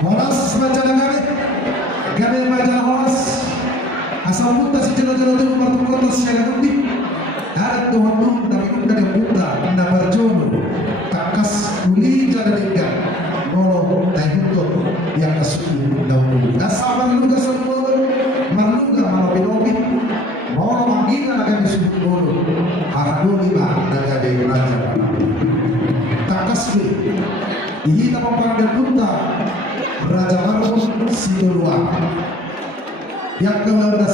Horas majalah kami majalah Horas. Asal punta si jelo-jelo itu bertukar siaga lebih. Ada Tuhan Tuhan dari kita yang punta, anda berjono. Kakas kuli jalan ikan. Molo taihutun yang kasuku dahulu. Dasar luga semua, maluga malapinobi. Molo manggina akan disebut molo. Haradu lima naga dari raja. Kakas kuli. Ihita memperada punta. Raja baru Sidolua. Yang ke-12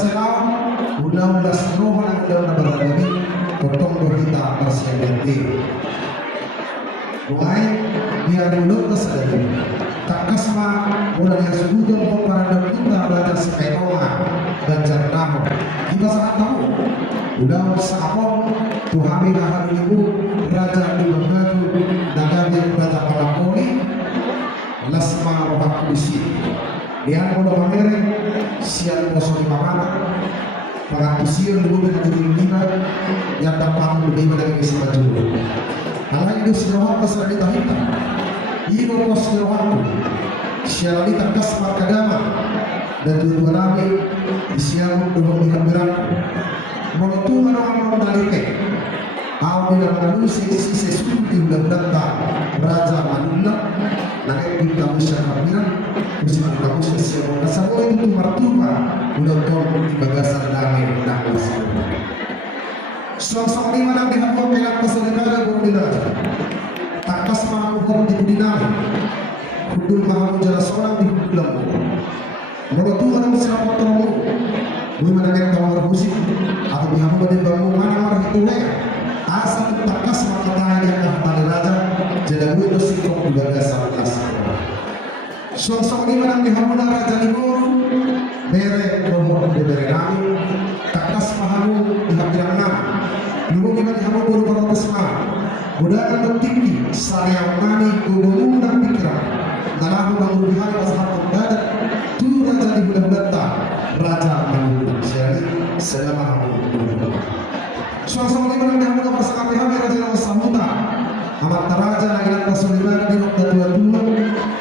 undang-undang rohan yang undang-undang beragami potong berita persian genting. Mulai biar dulu kesadari tak kesma mulai yang sebutkan memperada punta Raja Sepetoma dan Jarnamo. Kita sangat tahu udah bersama Tuhami kahar ibu Raja di Bengadu Nagari Raja Palapoli Lasma Rohak Kusi dia mau pamerin siang kosong di mana pengatusian dulu dengan lima yang dapat lebih dari isi baju karena itu siapa kesal di tahita ini kos siapa siapa di kas markadama dan tujuan nabi siang dulu dihampiran menutup orang dalike Aku tidak mengenal sisi sesuatu di bulan Raja Manula, naik di kamu syarabira, bersama kamu sesuatu. Semua itu martuba, udah kau di bagasan damai dan bersama. Suasana mana di hati pegang keselamatan bumi raja. Takas mahu di budi nami, hudul mahu jalan seorang di bulan. Menutup orang siapa tahu, bumi mana yang tahu musik, atau di hati pada bangun mana orang itu asal takas makanya yang pada raja jadi itu sikap ibadah salas. Sosok ini menang di hamuna raja timur bere nomor bere nami takas pahamu di hampiran nama dulu kita di hamu baru protes mah budakan tertinggi saya nami kubu dan pikiran dan aku bangun di hari masalah badan tu raja di bulan raja menunggu jadi selama suasana ini menang dengan bersama pihak raja nama Samuta amat raja lagi kesulitan di waktu dua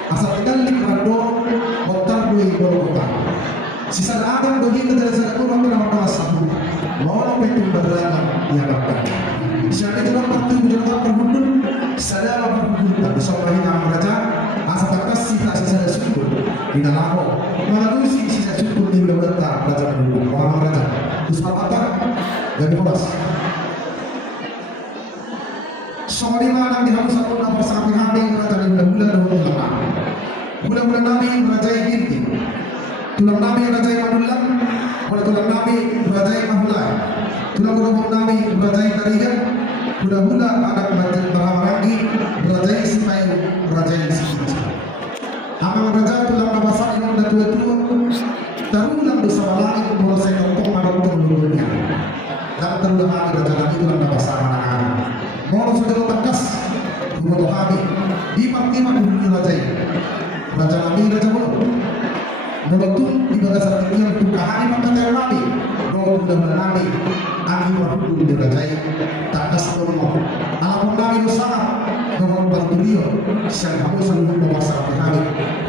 asal tinggal di Kado motor dua kota sisa adam begitu dari sana pun waktu nama Samuta mau petung beragam yang akan siapa itu dalam waktu menjelaskan perhubungan sadar perhubungan tapi soalnya nama raja asal takas sisa syukur di dalam melalui sisa syukur di bulan raja penduduk orang raja terus apa dan dihoras soalnya mana di harus aku nak bersama hati raja di bulan nabi raja ini tulang nabi raja Madulang oleh tulang nabi raja Mahulai tulang nabi raja Tarigan bulan anak raja Baramaragi raja Ismail raja Ismail amal raja tulang nabasar yang dah tua terulang bersama langit bola saya untuk malam turunnya dan terulang lagi raja lagi tulang nabasar anak-anak mau saudara tegas buat kami di Fatimah dulu raja nabi raja menentu di bagasan tinggal tukahani mengatakan nabi roh dan nabi ahli waktu di raja tegas nomor alam nabi bersama nomor beliau siang kamu selalu memasang kami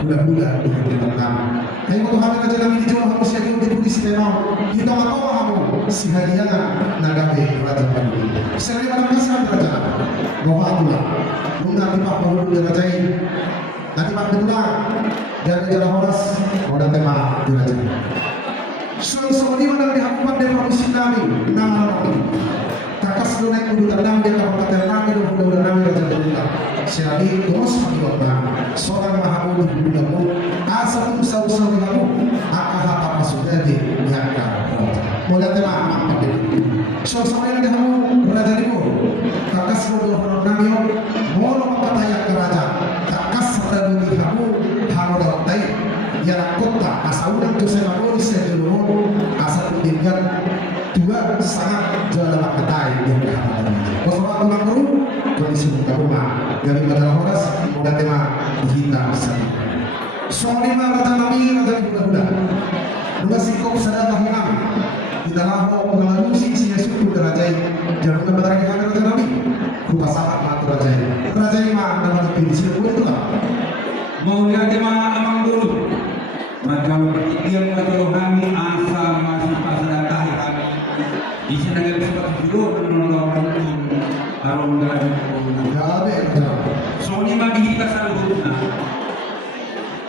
bulan-bulan di kami hai waktu kami raja nabi di Jawa harus yang di polisi memang kita nggak tahu kamu si hadiahnya nagabe raja nabi sering pada kasih raja bahwa Allah nanti pak baru di raja nanti pak kedua dari jalan horas mau datang mah di raja soal di mana di hakupan dari manusia nabi nama kakas lunak kudu terdang dia kabupaten nabi dan kudu nabi raja kedua siali terus mengibatnya seorang mahamu di dunia asal usah-usah di kamu akan apa sudah di niatkan mau datang mah apa soal yang di kamu raja timur kakas kudu nabi mau mengatakan ke raja kakas dan di kamu hamu dalam tay yang kota asal udah tuh saya mau dulu asal tinggal dua sangat jalan ketai yang kamu kalau aku baru kondisi muka rumah dari majalah horas dan tema hitam soal lima raja nabi raja budak dua sikop sadar menang di dalam pengaruh sisi suku raja jangan benar di raja nabi rupa sahabat raja raja lima dalam definisi itu lah mau lihat tema amang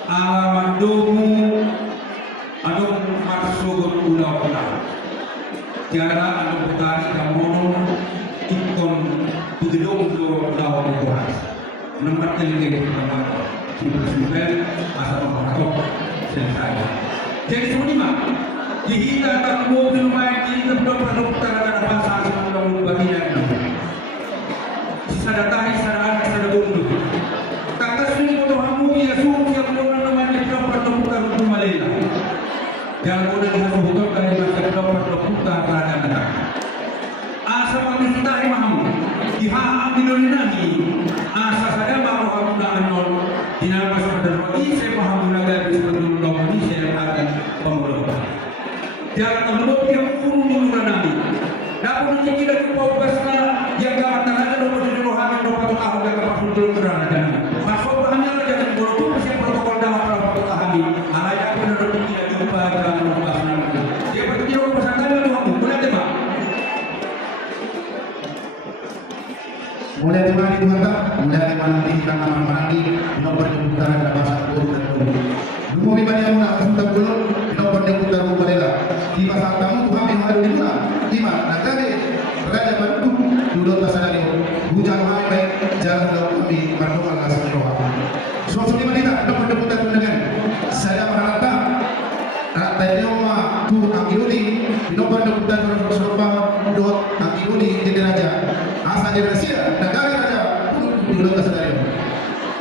alamandomu anong magsugod ulaw na. Tiara anong butani kamono ikon pagidong lo lawa mo buhas. Anong martiligay ko naman ko. Simple-simple, asa mapakatok. Selesai. Jadi semua dihita tak mau lumayan ini belum perlu terhadap bahasa sebelum bagian sada tahi sada anak sada bundu kata sini untuk hamu ya suhu yang belum namanya belum perlu putar untuk Malaysia yang mudah dihasil betul dari masa belum perlu putar terhadap anak asa makin kita hamu dihaham di dunia ini asa sada baru hamu dah anol dinama sebenarnya ini saya paham gunakan sebelum ini saya akan pemuluhan jangan menurut yang umum nami namun ini kita fokus yang gawat tanah nomor 7 hamil 20 tahun yang kapal belum berada masuk hamil jangan bodoh mesti protokol dalam protokol hamil alaya menurut tidak jumpa dalam pembahasan dia berarti orang pesantren itu kamu boleh tembak mulai dimana itu mata mulai dimana di tangan mandi nomor kebutuhan ada bahasa buruk dan buruk dulu bimani yang nak sudah belum nomor kebutuhan mereka di masa tamu Tuhan yang ada di mana di mana negara raja bantu dulu pasal ini hujan sampai jalan dalam kami berdoa Allah subhanahu suatu di mana nomor kebutuhan dengan saya merata rata nyawa tu angiluni nomor kebutuhan bersopan dot angiluni jadi raja asal jadi raja negara raja dulu pasal ini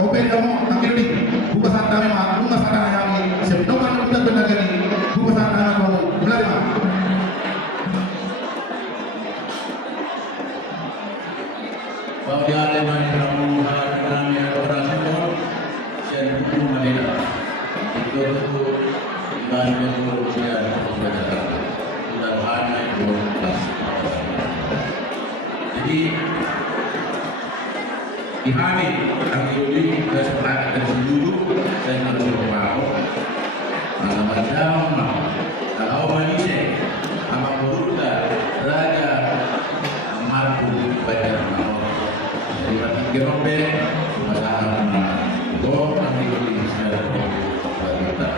open kamu angiluni bukan santai mah bukan santai kami sebelum nomor kebutuhan negara ini bukan santai kamu mulai mah Bagi aleman kamu kami orasi pun saya buku Madinah itu dan itu dia sudah hanya itu jadi di hari ini kita sepakat dari dulu saya harus berpaku macam kalau manusia sama beruda raja mampu baca Gerobe masalah do nanti di sana kita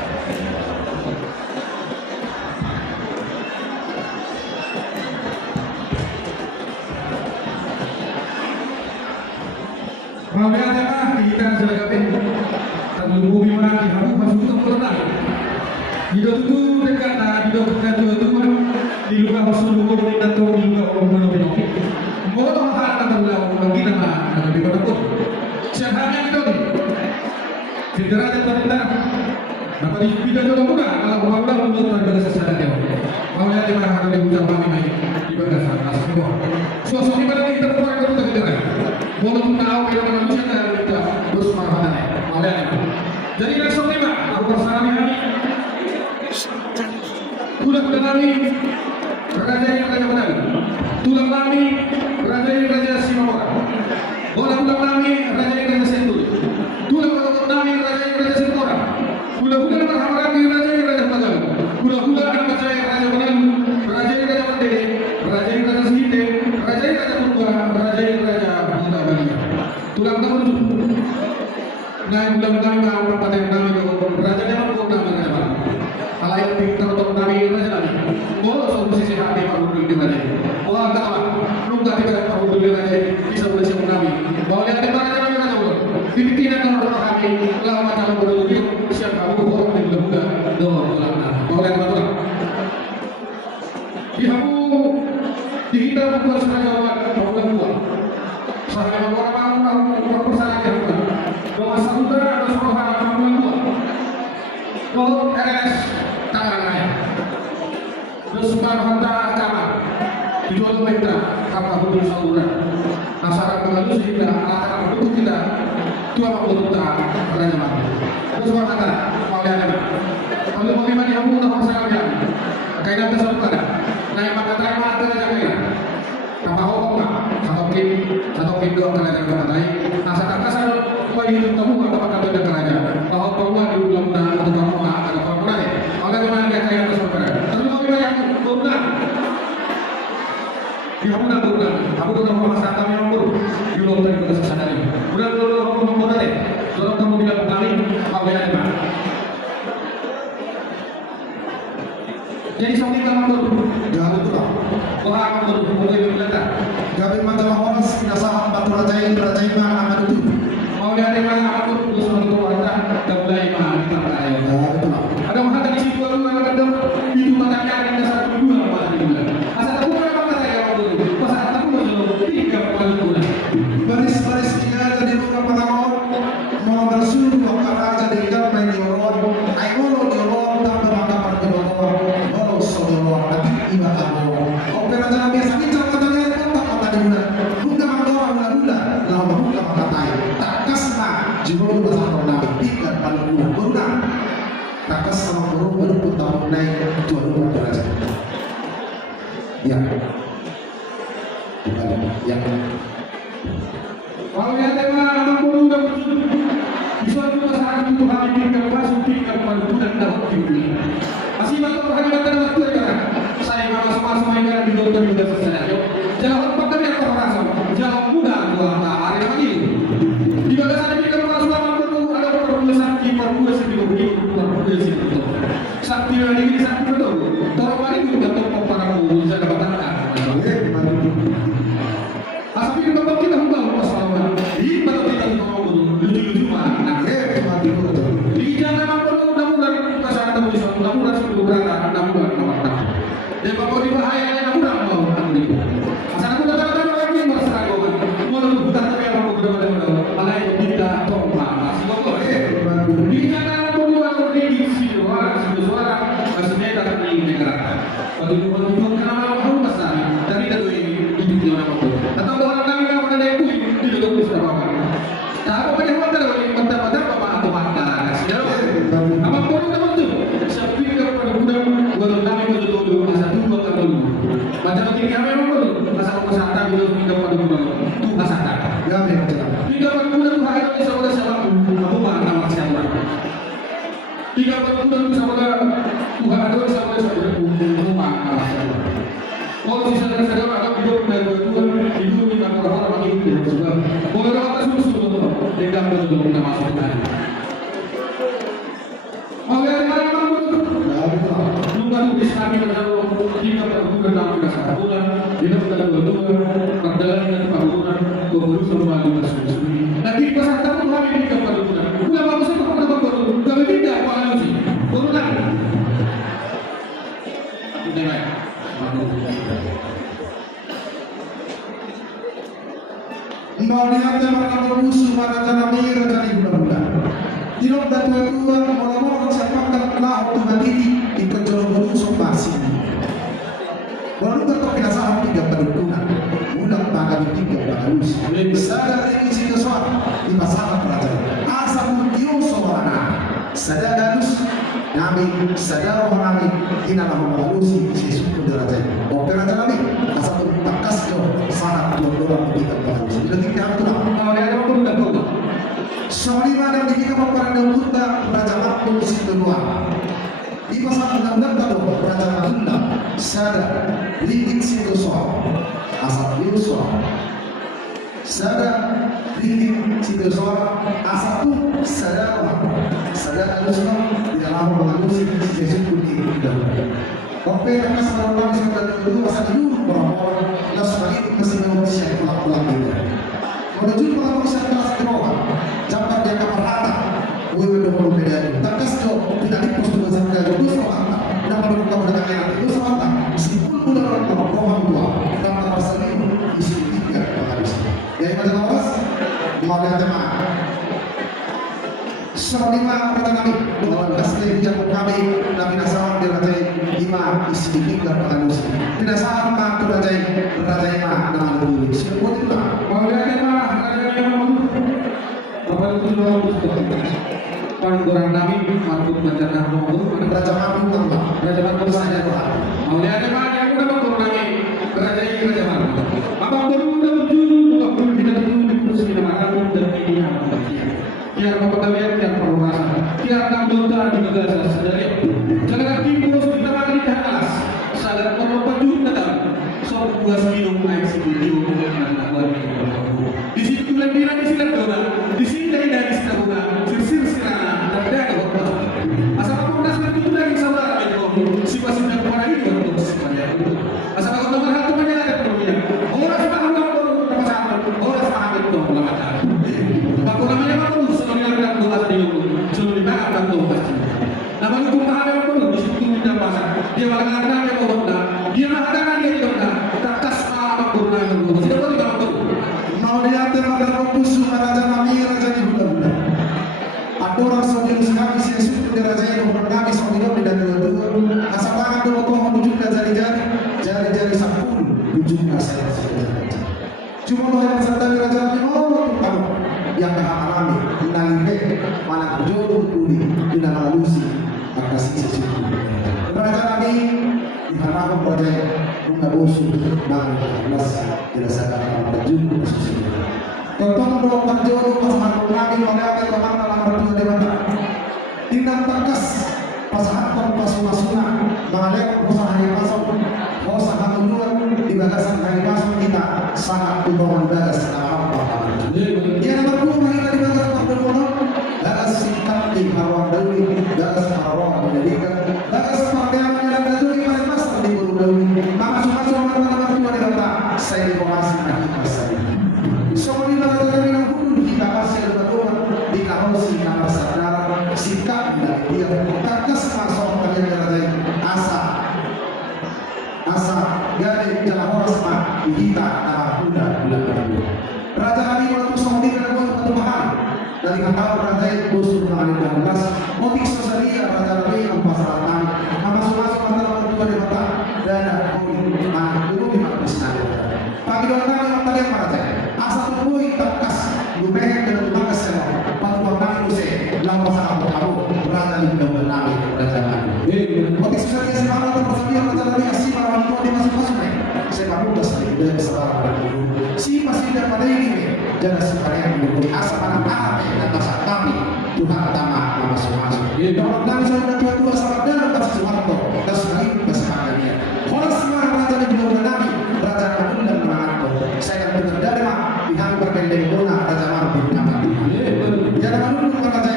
Mawar jemaah kita selagapin terlalu bimana di hamu masuk ke pernah hidup itu dekat hidup dekat itu di luka masuk luka di dato di luka orang orang mau tahu hal kata ulah lagi nama di kota pun siapa itu nih segera terbentar dapat dipindah juga mudah kalau bawa menurut pada sesaran dia mau lihat di mana ada di hutan kami ini di pada saat asal suasana di mana kita perlu kita tidak mau tahu yang manusia dan kita terus marah mau lihat jadi langsung lima aku bersama hari tulang kami raja yang raja benar tulang kami raja yang raja Simapura tulang kami raja yang raja Sentul tulang kami raja yang raja Sempora hula-hula berhamran di raja yang raja Magal hula-hula anak raja yang raja Benan raja yang raja Mandede raja yang raja Sihite raja yang raja Purba raja yang raja Bunda Balia tulang kamu naik bulan kami orang pada yang kami raja yang purna raja alaik pintar untuk kami raja kami mau solusi sehat di Pak Guru di mana wah kata nunggu tidak Pak Guru raja bisa bersih kami bahwa lihat di mana kami raja tidak kalau kami lama dalam berdiri siapa orang yang lemah doa doa bahwa lihat mana di hamu di kita buat sahaja orang tua sahaja orang persatuan doa saudara atau saudara orang tua kalau RS tangan lain terus harta kamar dijual meter kapal betul saudara masyarakat pengalu sehingga alat-alat penduduk kita tua waktu kita berada mati terus mengatakan mau lihat kalau mau gimana kamu untuk masyarakat yang kainan tersebut ada naik maka terima ada yang lain tanpa hukum satu kim doang kerajaan kita naik asal kasar supaya hidup kamu atau kata beda kerajaan bahwa kamu di dalam atau kamu ada apa mana maka gimana kainan tersebut ada tapi mau gimana yang benar di kamu nak benar aku tuh nama masyarakat kami yang buruk di luar dari kota sadari benar kamu benar dalam kamu bilang kali apa yang ada Jadi sok kita mandor. Gabe tulang. Wah, mandor bukan belanda. Gabe majalah horas pinasahan batu rajai mah aman itu. Mau lihat yang mana mandor terus mandor warta mulai mah kita tahu. Gabe tulang. Ada mahal di situ ada ada itu matanya ada satu dua apa itu. Asal aku memang kata ya mandor. Pas aku mau tiga bulan. Baris-baris tinggal di muka pengawan mau bersuruh ke raja dengan main diorong ayo diorong tak beranggapan kedokor walau sodorong tapi iba kamu oke raja nabi sakit jangan katanya tak kata di bulan buka mandor bulan lalu buka makatai tak kasma jumlah bahasa nabi tiga paling bulan berulang tak kas sama burung baru tahun naik dua raja ya yang Kalau lihat tema anak muda udah di suatu masyarakat itu kami berikan masuk tingkat pada bulan dapat diulang. Masih banyak hari banyak waktu ya kan? Saya kalau sama yang di dokter juga selesai. Jangan lupa kami yang terasa. Jangan muda dua hari lagi. Di mana saya berikan masuk lama perlu ada perluasan kiper dua sebelum begitu perlu sih. Sakti lagi ini sakti betul. Taruh hari itu untuk para guru saya dapatkan. Asal kita kita tahu masalah. Ini betul kita ngomong lucu-lucu mah. Di jangan mampu mudah-mudahan kasar tamu di sana mudah-mudahan sudah berada mudah-mudahan. Dan bapak di bahaya yang mudah-mudahan aku. Asal aku datang lagi masalah gua. Mau lu bukan tapi aku mudah-mudahan. Alai kita tompa. Di jangan mampu aku di suara maksudnya tak ingin negara. Waktu itu kenapa aku masalah dari itu ini di mana aku. Atau orang kami yang ada itu tidak bisa apa-apa. Nah, apa yang mana mata-mata apa atau mata? Apa pun teman tu. Sapi kepada budak buat kami betul-betul satu dua kali. Macam kini kami memang asal kesehatan betul kepada budak tu kesehatan. Ya, Tiga budak tu hari ini saudara siapa? Aku mana nama siapa? Tiga budak tu saudara Tuhan ada saudara aku mana nama siapa? Kalau di sana ada hidup dari Tuhan, hidup di mana orang hidup juga. Kalau ada atas musuh, mereka betul kita masuk ke dalam. Mau lihat mana kamu? Lupa tu bisa kami berjalan kita berbuka dalam kasar bulan, hidup dalam Tuhan, berjalan dengan panggungan, berburu sama dengan suci. Nanti pasal tamu kami di kapal Tuhan. Bukan bagus itu pada baru, kami tidak apa sih? Berulang. Tidak. Maulihatnya mereka bermusuh pada jalan mira dari bulan-bulan. Tidak dapat Tuhan orang-orang siapkan lau Tuhan ini di kejolong berusung masih. Baru bertok kenasahan tiga pendukungan. Ulang tangan tiga penarus. Sadar ini si kesuat di pasangan kerajaan. Asal mutiung sowana. Sadar danus nami sadar orang nami ina nama malusi si suku derajat. Opera nami asal takas jo sangat dua-dua tiga penarus. Bila tiga tulang. Mau lihat apa pun tak tahu. Soalnya mana di kita peperangan Buddha Raja Marco situ dua. Di pasal 6 tahu Raja Marco sadar linting situ soal asal Yusuf sadar linting situ soal asal tu sadar Yusuf di dalam mengalusi Yesus putih dalam. Oke, karena seorang sudah dulu asal dulu bahwa nasmani masih manusia pelak-pelak itu. Menuju manusia kelas bawah. Jambat dia kapal rata, wewe dong beda. Takas jo tidak dipus dengan sampai itu soalnya. Nama dulu kamu dengan yang itu soalnya. Meskipun bulan orang rohang tua, tanpa pasal ini isi tiga harus. Yang pada awas, mau lihat tema. Selima pada kami, bahwa kasih jatuh kami, nabi nasawan dirajai lima isi tiga harus. Tidak salah tak dirajai ma nama dulu. Siapa itu lah? Mau lihat tema, apa itu orang nabi makhluk baca nama Raja Marco Allah. Raja Marco saja mau lihat apa yang udah makhluk nabi Raja Marco apa baru aku tidak perlu dikursi nama aku dan ini apa biar apa kalian yang perlu rasa biar anggota di negara sadari jangan lagi terus kita makan di atas sadar perlu penjuru datang sok buas minum air setuju di situ lagi di sini di sini dari Singapura, sir sirana, tak ada apa. Asal kamu dah sebut itu lagi saudara itu, si pasien yang kemarin dia malah ngadang dia mau dia mengatakan dia tidak takas apa kurang tidak boleh kalau mau diatur pada pusu raja kami raja di bulan. Ada orang saudara sekali sih suku di raja yang kami saudara di dan dua asal tangan dua kau menuju ke jari sepuluh ujungnya saya. Cuma orang yang sedang raja kami mau kamu yang mengalami menangis mana jodoh kuli tidak malusi atas sisi raja kami di hadapan proyek bunga bosu bangun kelas dirasakan berjumpa sesuatu. Tentang dua penjodoh pasangan kami mengalami teman dalam berdua dewasa. Tindak tegas pasangan pasuna mengalami usaha yang masuk usaha menjual di bagasan hari masuk kita sangat berdoa bagas apa. Yang berdoa kita di bagasan berdoa bagas singkat di hawa dawi bagas hawa menjadikan bagas pakaian yang dawi pada masa di bulu dawi masuk mana berdua dewasa saya dikoasi lagi pasal. Semua kita dulu kita masih berdoa di karosi nama sadar sikap dan dia tegas masuk kalian dari asa dari jalan hormat kita tanah kuda bulan raja kami waktu saudi dan waktu mahal dari kata raja itu sudah mengalami 16 motif sesaria raja kami yang pasal kami masuk antara berdua di mata dan mana dulu di mana pagi doa kami yang tadi yang raja asal tubuh tegas lumayan dan lumayan semua pada kami itu lalu pasal kamu raja di dalam nami raja kami motif sesaria semangat terpercaya raja kami asih para wanita di masing-masing saya muda sekali dan sebarang si masih tidak pada ini jangan sekalian mengumpul asal anak-anak dan masa kami Tuhan utama masing-masing kalau kami sudah dua sahabat dalam kasih Soeharto dan sekali bersama dia kalau semua raja di dalam nami raja Agung dan Maranto saya akan bekerja pihak berkendeng guna raja Marbu Nyamati jangan dulu raja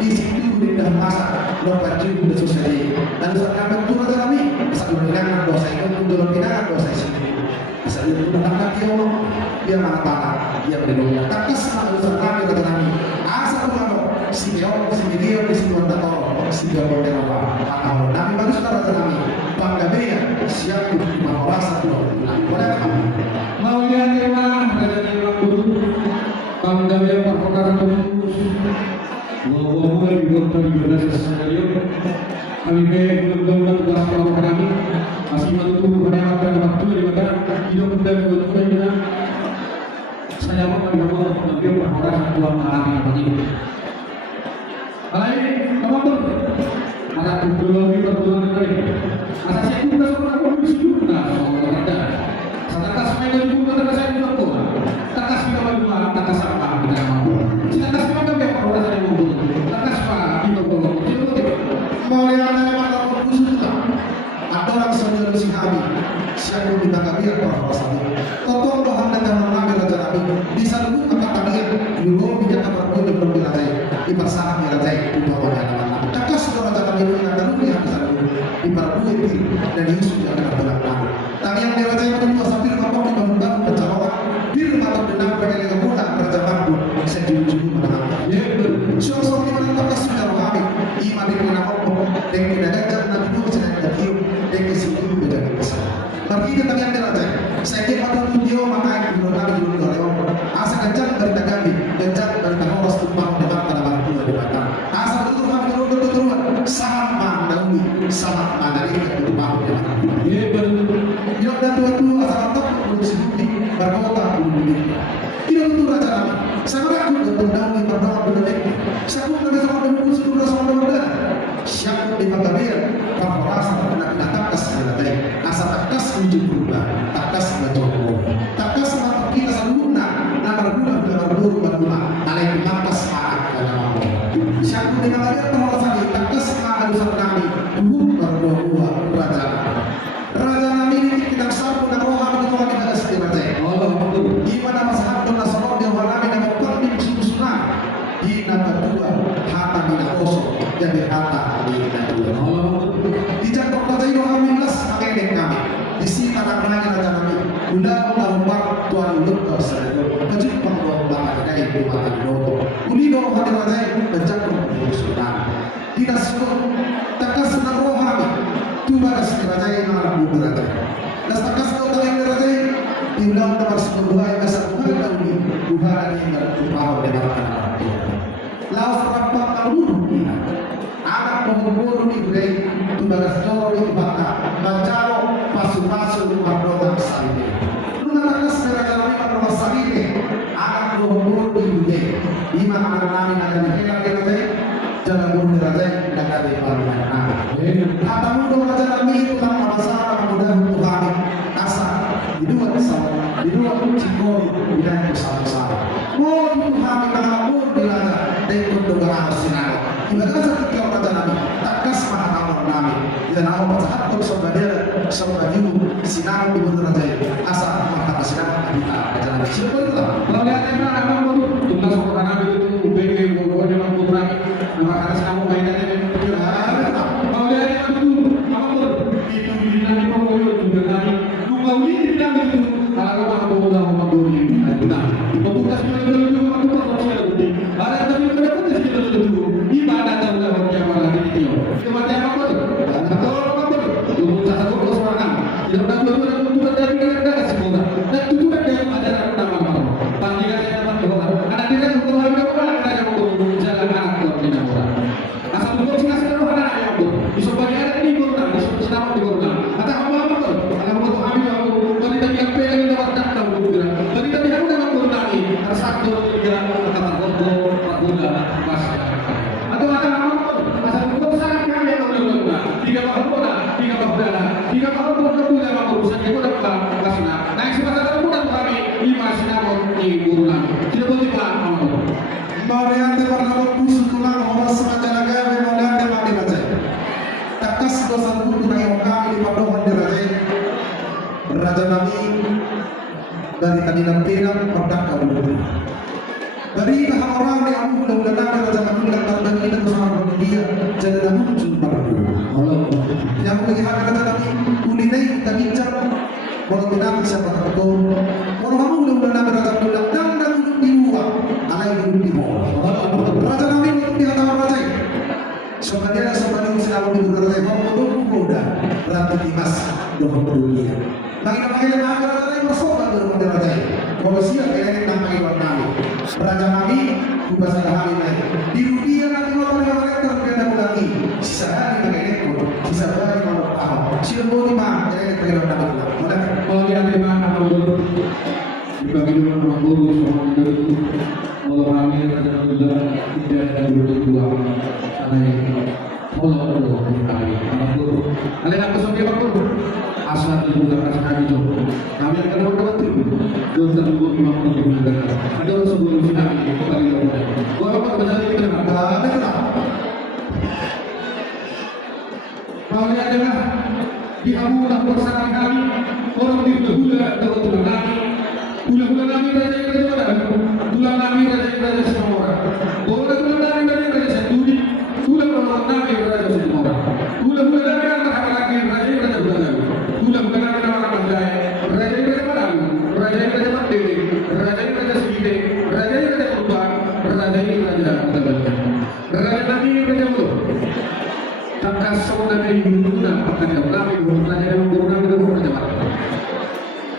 di situ di dalam masa lepas juga dan susah dan saat kami itu raja kami satu pinangan dosa itu untuk pinangan dosa itu bisa dilakukan dia mana dia berdua tapi sama urusan kami kata kami asal kamu si dia di sini tahu si dia boleh apa kalau kami bagus kata kami bangga dia siap mau rasa dulu boleh mau lihat memang dari waktu bangga dia perkara terus mau juga dari sesuatu kami belum tugas kalau kami masih menunggu pada waktu di mana hidup dan betul saya mau lebih berharap Tuhan mengalami begini. Lain, kamu tuh ada tujuan lebih bertujuan lagi. Asal saya juga seorang polisi juga, seorang ada. Sedangkan semuanya juga terkait saya juga tuh. Terkait kita berdua, terkait apa kita mau. Sedangkan semua kami orang saya mau. Terkait apa kita mau. Mau yang ada pada khusus juga. Ada orang saudara si kami, siapa yang ditanggapi atau pasal ini. Tolong doa dan mengambil raja kami. Di saluran apa tadi dulu bicara berbuat di belum raja di pasangan di raja itu bahwa ada nama. Kakak saudara raja kami itu yang dulu yang saluran di berbuat itu dan itu sudah akan berlaku. Tapi yang di raja itu dua sambil bapak di bangunan pencalonan bir atau denam berkali kemudian raja mampu saya jujur menang. Ya betul. Suatu di mana kakak saudara kami iman di mana mampu dan tidak ada dan itu sedang terhiup dan kesimpulan beda besar. Tapi itu tadi yang raja. Saya kira pada video maka itu kami dulu lewat. Asa kencang dari kami, kencang dari Horos tumpang depan pada waktu di batang. Asa itu kami dulu sangat mandiri, sangat mandiri tumpang depan. Ini betul. Tidak ada tua asal tetap belum sebuti berkota belum. Tidak betul raja kami. Saya ragu untuk daun berdoa berdoa. Saya pun tidak sama dengan sudah sama dengan siapa di Pagabir, Pakorasa dan takas dari asal takas wujud berubah, takas berjodoh, takas mata kita sempurna, nama guna berguru berdua, alai takas saat dalam siapa di Pagabir terlalu takas mahadusan kami, berdua raja. Raja kami ini kita sambung dan rohani itu kami ada setiap raja. Gimana masalah dengan sorot yang kami dan kami susunah di nama dua harta tidak kosong jadi harta tidak dua. Di jatuh raja itu kami belas pakai kami. Di sini anak raja raja kami. Udah melompat tuan hidup ke sana. Kecil pengelolaan dari rumah itu. Uli dong hati raja menjatuh susunah. Kita sebut tekas dengan rohani. bagas dirajai anak buku dirajai. Das takas kau kalian dirajai diulang nomor 10 yang kasar bukan lagi bukan yang berpaham dengan anak. Laos rapat kamu dunia. Anak pengumur di budaya tu bagas jauh di baka bancaro pasu-pasu mardotan salib. Lu takas dirajai mardotan salib. Anak pengumur di budaya. Lima anak kami akan dirajai. Jangan bunuh dirajai dan dari parlemen. Hatamu dong raja kami itu kan masalah mudah untuk kami kasar di dua cikgu bidang besar-besar. Mau itu kami mengampun di raja dan untuk berang sinar. Ibadah setiap raja kami takas mahkamah kami dan aku bersahat untuk sobat sinar di bunda raja asal mahkamah sinar kita raja kami. Siapa itu lah? Kalau lihat yang mana baru tugas orang kami itu UPG Bogor memang kurang. Nama karena kamu mainannya kalau lihat yang itu itu bilang di Bogor juga kami lupa ini bilang itu kalau kamu mau Bogor nah petugas itu aku ada tapi mereka pun tidak dulu ibadah tahu lah yang malah itu kematian apa atau apa itu satu orang tidak tahu itu dari negara semua dan itu ada nama panggilan yang ada tidak untuk orang ada untuk jalan anak tidak orang asal untuk sih ada yang bisa bagi ada di kota bisa selama di kota atau apa ada untuk kami kalau tidak yang pengen dapat datang tadi tadi aku dalam kota ini tersatu dia kata Pakuda mas atau ada apa asal untuk sangat kami yang tiga tahun Pakuda mampu bisa kita dapat masna nah sebenarnya mudah kami lima sinamon di burunan tidak boleh pelan Mariante pertama pusu tulang orang sengaja negara Mariante mati baca. Takas dosa buku yang kami di padohan dirajai. Raja kami dari kadinan pinang perdak kabur. Dari tahap orang di amu mudah-mudahan kami raja kami dan tanda kita bersama dia jadi muncul baru. Yang melihat kata kami kulinai kita bincang. Kalau tidak bisa berkata, kalau kamu mudah-mudahan raja kami dan di luar, alai di bawah. Raja kami untuk dikatakan raja. Sebenarnya sebenarnya selalu dibuat raja kamu untuk muda ratu Dimas dengan dunia. Bagi raja yang bersobat dengan raja. Kalau siap yang nampai kami. Raja kami bahasa kami naik. Di dunia nanti kalau mereka terkena lagi. Sisa hari pakai ekor, sisa hari mau apa? Sila mau di mana? Jadi terkena lagi. Kalau dia memang akan dibagi dua orang guru seorang guru kalau kami adalah tidak ada berdua kalau kami anak guru kalian aku sampai pak guru asal dibuka kami itu kami akan berdoa dosa dulu imam untuk negara ada orang sebelum kita kembali gua apa benar kita ada kalau dia adalah di abu dah bersama kami orang di hula atau tulang kami tulang kami raja tulang kami raja semua orang boleh tulang kami raja sendiri tulang kami raja semua orang tulang kami anak laki raja tulang kami orang pandai raja mana raja mandiri raja segede raja kurban raja raja kami raja mulut takas saudara ibu dan pekerja kami bertanya dengan guru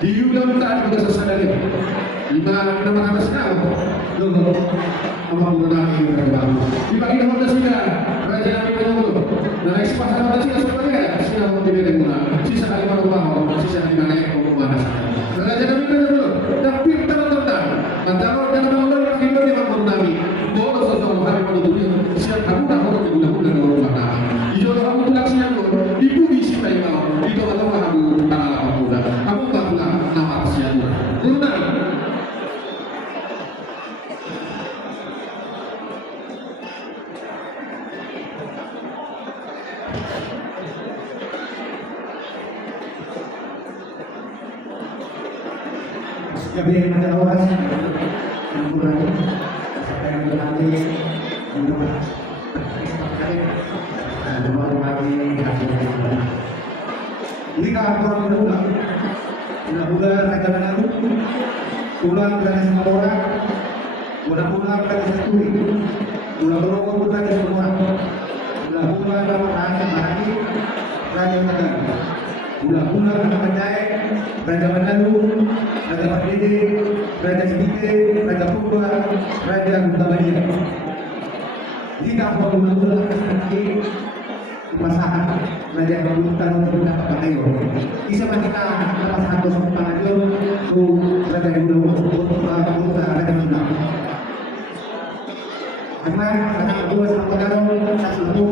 di dalam tak ada sesadar lima nama habisnya dulu apa guna ini berapa di bagi nama sudah raja kami berjumpa dan ekspor nama sudah sebenarnya sudah mau diberi guna sisa kali malu sisa di mana yang mau bahas raja kami berjumpa tapi teman-teman antara dan orang yang hidup di kampung kami boleh sesuatu hari pada dunia siap kamu tak mau digunakan dengan orang kami hijau kamu tulang siang ibu bisi bayi mau itu atau kamu tanah lapang muda kamu tak pulang nama siang guna Gabi macam orang yang kurang yang berlatih untuk ini kalau pulang katakan aku pulang dari semua orang pulang dari satu pulang berokok pulang dari semua pulang dalam hati lagi Raja Tegal, Hula-hula Raja Panjai, Raja Mandalu, Raja Pardede, Raja Cibite, Raja Purba, Raja Guntabaya. Jika mau hula-hula seperti pasangan Raja Babutan untuk dapat pakai bisa kita lepas harus mengajar tu Raja Hula untuk Raja Muda. Karena anak kedua sama kado satu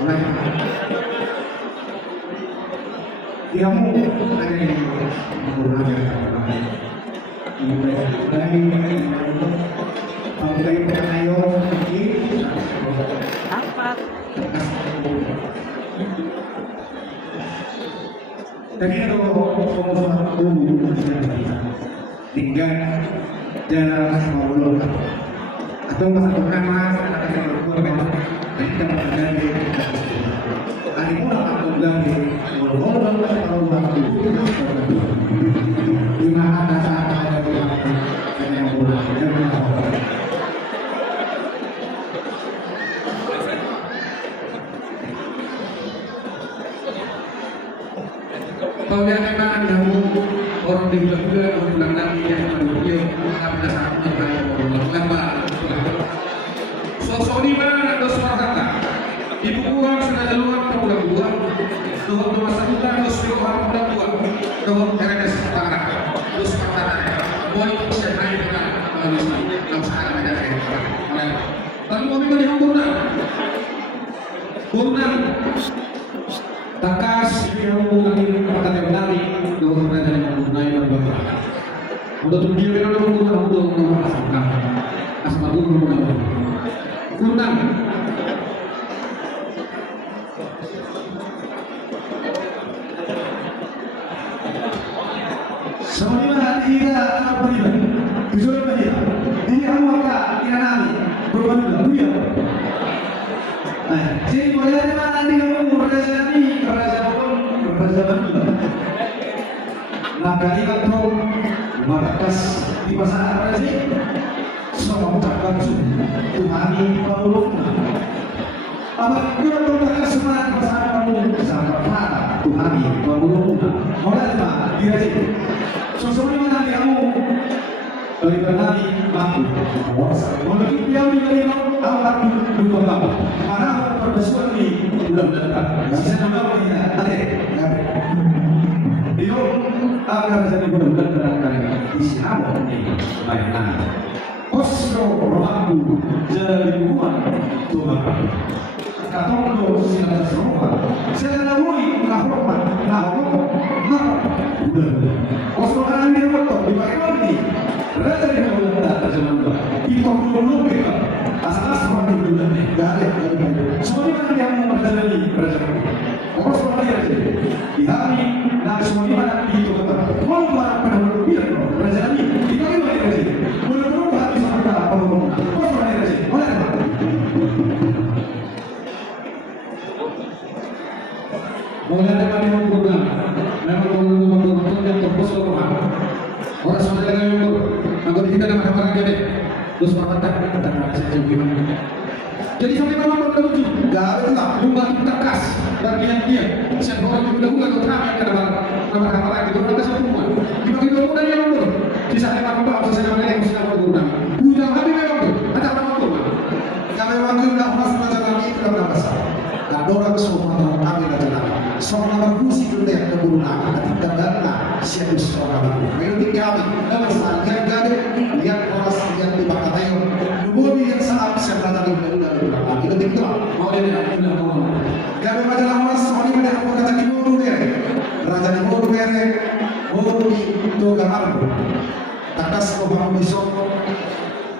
mulai. Diamu ada yang mengurangkan mulai penayo di apa? Tadi ada pengusaha tinggal jalan mau atau masa mas jadi kita mengganti hari pun akan mengganti kalau waktu di mana ada saat ada yang boleh Kalau yang memang kamu orang di juga orang bilang nanti yang dia pada saat lama. Sosok di mana ada suara kata. Ibu kurang sudah jalan pulang dua. Tuhan masa kita harus orang pulang dua. Tuhan karena sekarang terus kata mau ikut saya dengan dalam sekarang ada saya. Tapi kami kan yang kurang. Takas yang lagi kata dari Tuhan Raja yang mengenai berbapa. Untuk dia memang untuk merasakan asma guru kurang. Sebagaimana tidak apa tidak, disuruh dia, dia maka dia nami berbalik dunia. Jadi boleh mana dia mau raja ni, raja mana? Maka dia tu marakas di pasar raja, semua ucapan Tuhani Paulukna. Apa kita berkata semua pasar kamu sama Tuhani Paulukna. Mulai mana dia sih? Sosoknya mana kamu? Dari berani mampu. Menurut dia menerima awal dua kamu. Mana perbesuan ini belum datang. Sisa nama kita ada. Itu agar jadi benar-benar berangkat di sana ini mainan. Osro mampu jadi bukan Tuhan. Katong sila semua. Sila mui kahormat, kahormat. Osro kan dia betul dipakai lagi. Raja dia benar zaman tua. Itu belum kita. Asal seperti itu dan gak ada. Semua yang mau berjalan di raja. Osro dia saja. Di hari nak semua mana itu kata. Mau barang pada berbiar raja ini. Kita ini raja. Belum hati sampai apa pun. Osro dia raja. Boleh. Mulai dari yang kurang, memang betul yang terpusat orang sudah yang agar kita dapat barang jadi terus perhatikan tentang saya gimana. Jadi sampai memang bertuju, gak ada rumah kita kas dan dia siapa orang yang dahulu atau kami yang ada nama lagi itu mereka semua. Dibagi dua muda yang betul, sisa lima bapak sisa lima yang sudah berguna. Bukan tapi memang ada apa betul. Kami memang tidak masuk dalam kami tidak bermasalah. Dan orang semua kami adalah seorang berfungsi dunia yang berguna ketika dana siapa seorang itu. Menurut kami dalam saat yang gade lihat orang yang dibakatayo dulu yang saat siapa tadi sudah berguna. Itu betul. Mau dia tidak tahu. Kami majalah orang semua ini pada apa kata di bodoh bere. Raja di bodoh bere. Bodoh itu gambar. Takas kau besok.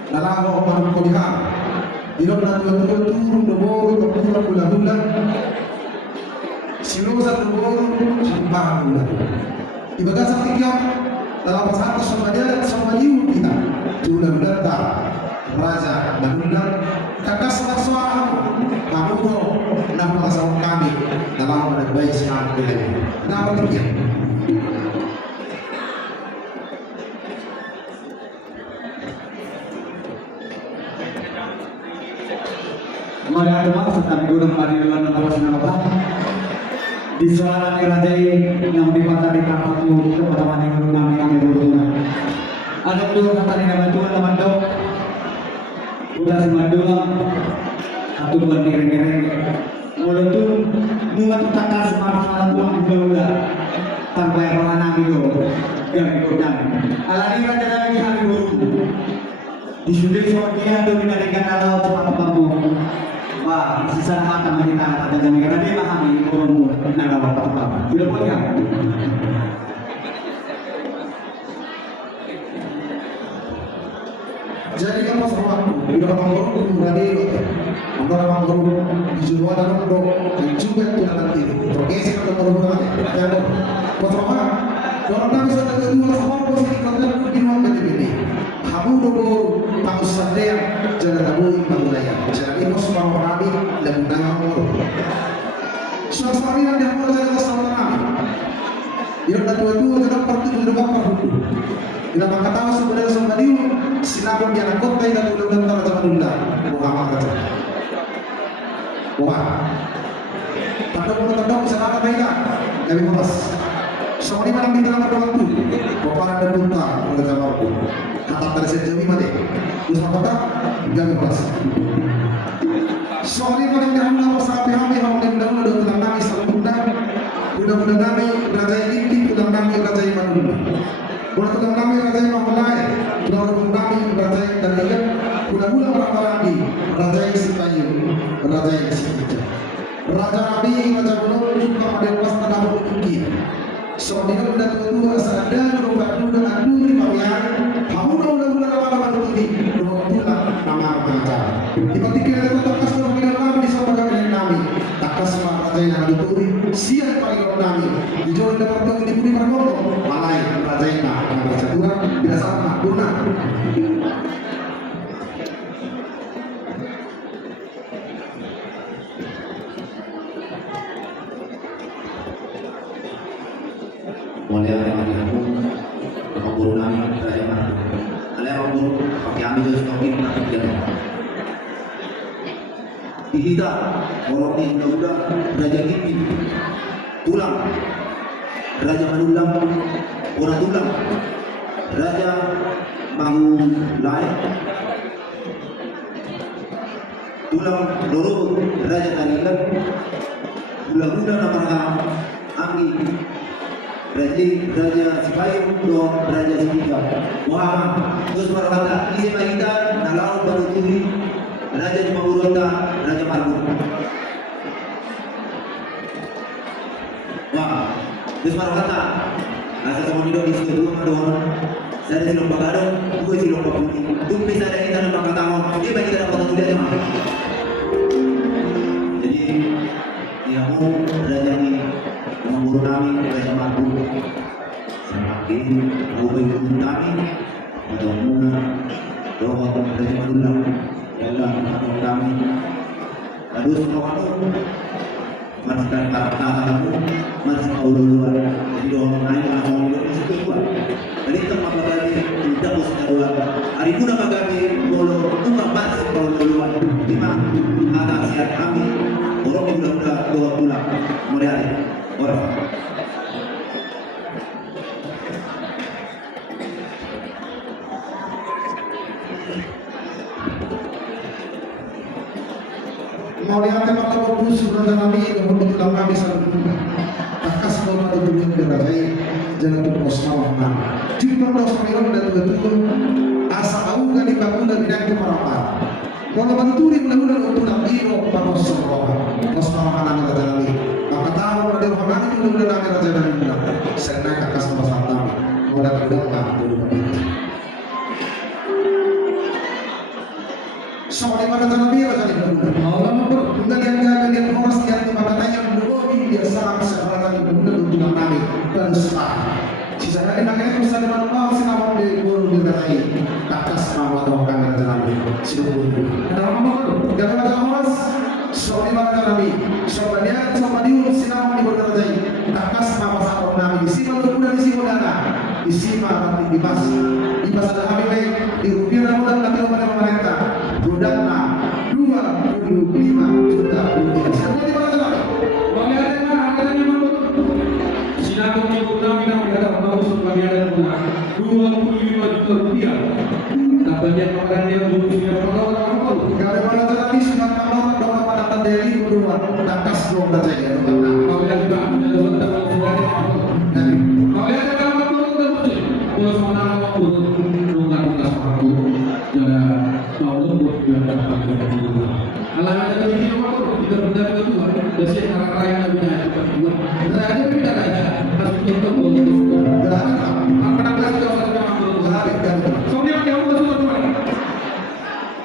Lalu orang kau lihat. Hidup nanti turun dulu hula-hula. Sinusa dulu sembah hula. Ibadah saktinya dalam satu sama liu kita. Hula-hula tak raja dan hula. Kakak suara kamu tuh nama sama kami dalam berbagai siang ini. Nama dia. Mari ada maksud kami guna marilah nama apa? di suara Rajai yang dipatah di kapakmu kepada maning nami yang berguna. Ada dua kata dengan bantuan teman dok. Udah semua satu buat kering-kering. Mulut tuh muat takas masalah uang juga tanpa yang nabi do. Yang ikutkan. Alani raja lagi hari guru. Di sudut sepertinya dominasikan alau cepat kamu. Wah, sisa akan kita ada negara dia pahami urunmu naga apa-apa. Sudah punya. Jadi kamu sama udah manggung berani antara manggung di jual dan manggung dan juga itu nanti. Oke, sih kalau mau berani, ya dong. Pertama, kalau nabi sudah kedua sama posisi kita di mana ini. Kamu dulu tahu sadar jangan tahu ibadahnya. Jangan itu semua nabi dan manggung. Suasana yang dia mulai dari sama nabi. Dia dah tua-tua jangan pergi ke depan pergi. Bila maka tahu sebenarnya sama dia sinabang dia nak kota yang dulu dan tahu zaman dulu Muhammad kata. Wah, tanda bisa nak mereka kami bebas. Semua ini malam kita nak berdoa tu. Bapak ada bunta pada zaman aku. Kata tersedia jami mati. Terus apa kata? Kami bebas. Semua ini malam kita nak bersama kami malam dahulu dengan Nabi Sallallahu Mudah-mudahan kami berjaya inti, mudah kami berjaya manula. Mudah-mudahan kami berjaya mamulai, mudah-mudahan kami berjaya dalian, mudah-mudahan orang-orang di berjaya sipayu, berjaya sipayu. Raja Nabi, Raja Gunung juga ada pas tanah bukit. Soalnya sudah kedua sadar berobat dan adu di pawian, kamu mudah-mudahan lama-lama ini, mudah-mudahan nama raja. Tiba-tiba ada takas pemilihan kami di sama kami Nabi, takas raja yang ada turi. Siap paling kami dijual dapat bagi di budi permono malai rajaina yang bercaturan tidak sama guna mulai dari aku guru nami raja mana kalian guru pakai ambil terus topik dihita orang ini udah raja gigi tulang raja manulang orang tulang raja bangun lain tulang loro raja tarikan tulang muda nama anggi raja Sipayu do raja Sipika wah terus berkata ini kita nalau baru turi Raja Maburonda, Raja Margo. Wah, terus baru kata, asal sama hidup di situ dulu madon. Saya di lomba gadon, gue di lomba putih. Tumpi saya di tanah bangka tahun, dia bagi kita dapat muda aja mah. Jadi, ya mau Raja ini memburu kami, Raja Margo. Semakin gue ikut kami, atau muna, doa Raja Madulang. Dalam kami harus melakukan masukkan kata-katamu masih luar jadi doang naik langsung hidup di situ luar jadi tempat bagi tidak usah luar hari pun apa kami bolo bukan masih kalau luar lima ada siap kami orang yang sudah dua pulang mulai orang Mauliate makhluk kudus Raja Nabi kemudian kami sallallahu takas bola dunia berajai jangan terus mawahna jika terus miron dan betul asa au gani bakunda bidang itu marapa kalau banturi mudah-mudahan untuk nakiro panos semua terus mawahna Raja Nabi maka tahu ada orang itu mudah-mudahan Raja Nabi senang takas nomor satu mudah-mudahan dulu soalnya pada Nabi Raja Nabi kemudian kalian horas yang kebatannya berlebih dia sangat sekarang kemudian untuk kami dan sah sisanya ini makanya pesan Allah sinawat di guru dikatai takas mawat kami Raja Nabi siapa ada apa jangan ada horas soalnya pada Nabi soalnya sinawat di guru dikatai takas mawat Nabi disima kemudian disima dana disima nanti dibas ada kami baik di rupiah dan mudah nanti kepada pemerintah budakna 25 juta rupiah. Sekarang di mana? Bagaimana harganya dan dia berusia berapa? Gawe pada tetapi sunat malam doa pada tandeli kedua takas dua baca ya. Kalau yang juga ada Dari kalau yang ada dalam waktu itu kalau sama waktu dengan tugas waktu jaga mau lembut biar dapat kedua. Kalau ada lagi waktu kita benda kedua, dasar cara raya punya cepat buat. Terakhir kita ada harus kita boleh. Apa namanya kita harus mengambil hari dan soalnya yang harus semua.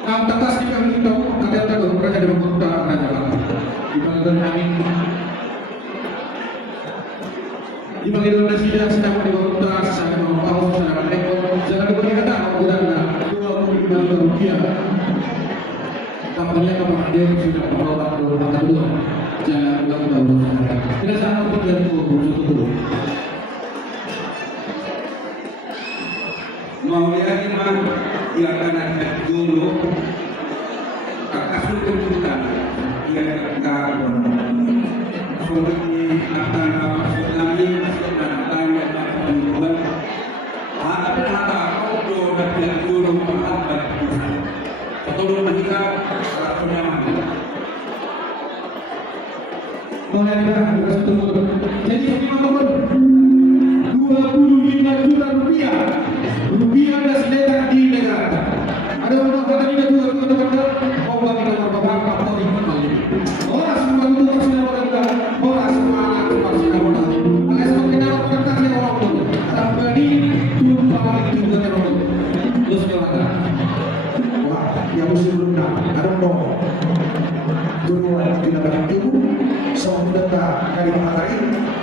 Atas kita kita ada tahu mereka di kota raja. Di mana kami di mana Indonesia sedang di kota saya mau tahu saya rekor jangan berkata udah Rp25 kampanye kepada dia sudah membawa ke dulu jangan ulang tahun tidak sama untuk dan itu mau lihat gimana dia akan ada dulu kasus kita dia akan seperti antara tsunami dan tanya penyusupan ada audio dan dulu menghambat turun mereka rasanya mati mulai jadi gimana 25 juta rupiah ada sedekah di negara ada orang kata ini dua mau bagi nomor bapak atau lima kali orang semua itu pasti orang orang semua anak pasti orang alias makin orang kasih orang itu tapi turun sama itu juga orang terus orang wah yang musim belum ada dong. Dulu tidak banyak ibu, semua data kali matahari,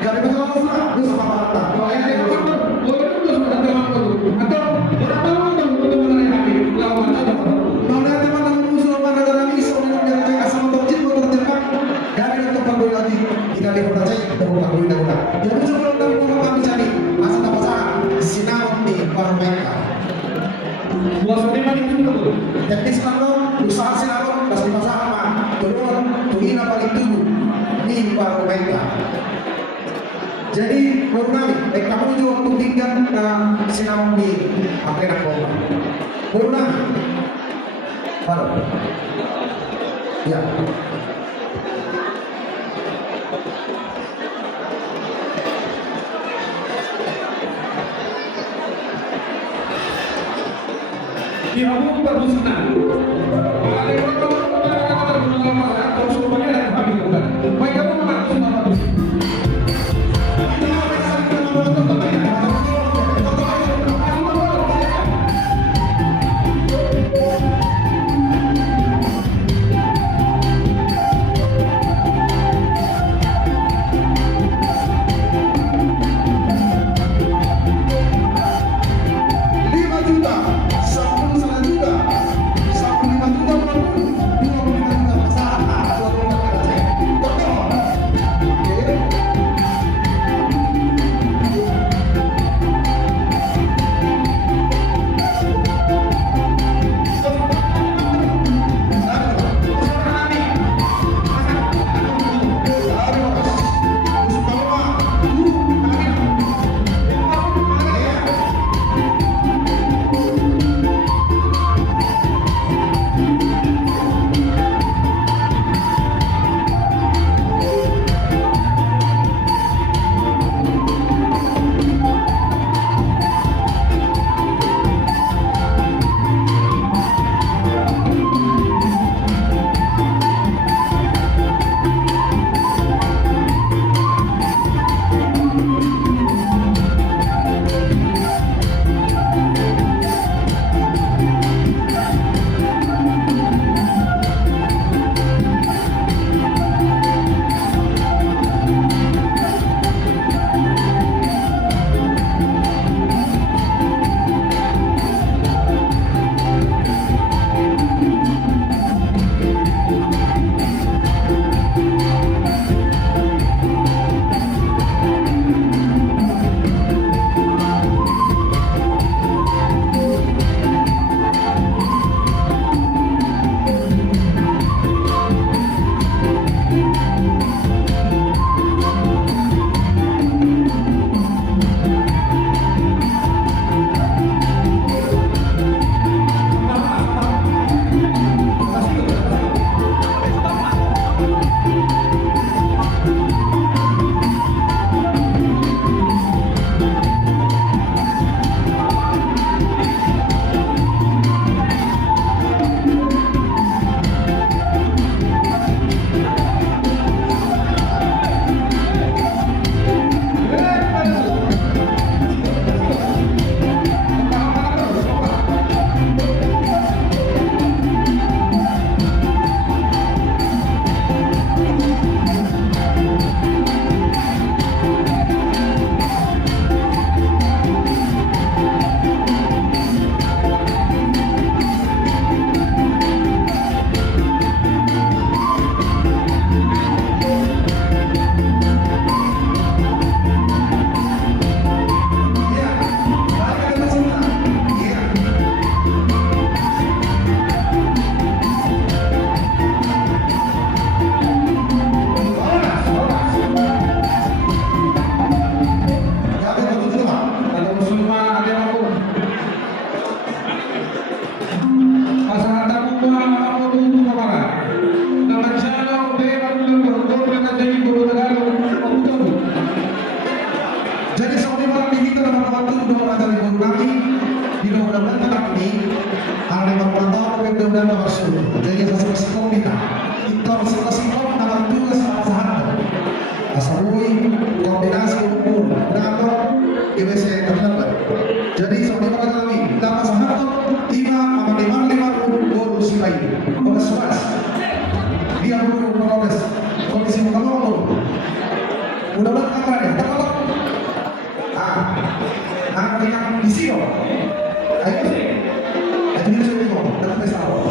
kali matahari terus sama mata. kalau yang ada orang boleh terus pada teman dulu atau orang tahu untuk mengenai hati lawan ada Mana teman-teman musuh mana dalam isu yang biar sama terjun terjebak dari untuk pagui lagi kita lihat saja untuk pagui dahulu. Yang sebelum kami cari masa masa sinar di mereka. buat seniman itu betul Teknis kalau usaha sinar pasti masalah turun tungin apa itu di mereka. Jadi menurut kami, kamu juga untuk tinggal sinar di apa yang aku menurut baru ya di kamu baru senang ada orang kalau semuanya ada kami bukan baik kamu mengaku semua bagus Juta, 10 juta, 5 juta berapa? waktu udah mengajari guru kami di mudah-mudahan tetap ini karena memang pantau mudah-mudahan nomor 10 jadi masing-masing kombina itu masing-masing nomor 2 sama sahabat asabui kombinasi umur berapa IBC terdapat jadi sampai pada kami dapat sahabat 5 guru sipai beras dia guru proses kondisi muka mudah-mudahan apa ya kalau yang di sini ayo ini sudah mau dapat pesawat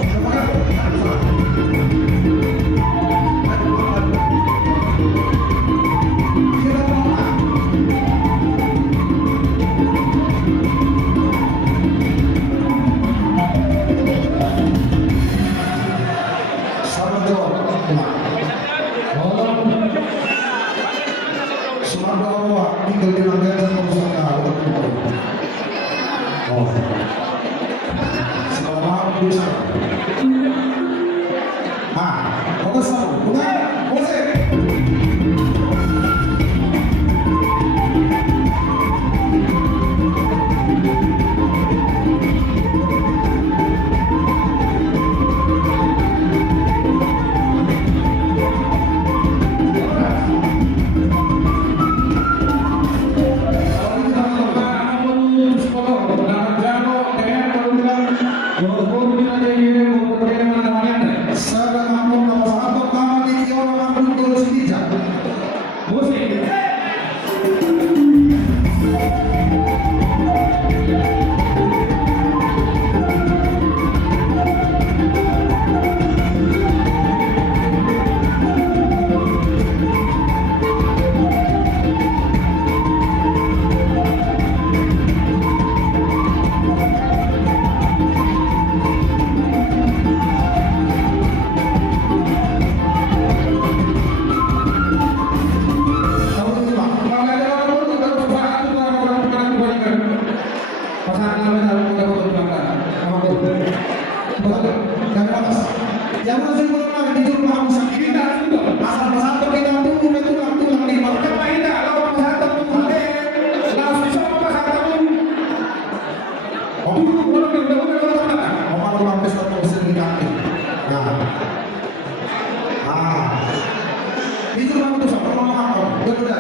tinggal di lantai dan selamat bisa. Bagus bukan? Boleh. Yang masih belum di rumah musik kita juga asal-asal kita tunggu tulang di mana apa ini kalau pasal tunggu langsung sama pasal tunggu orang pesta musik kita itu orang itu sama apa betul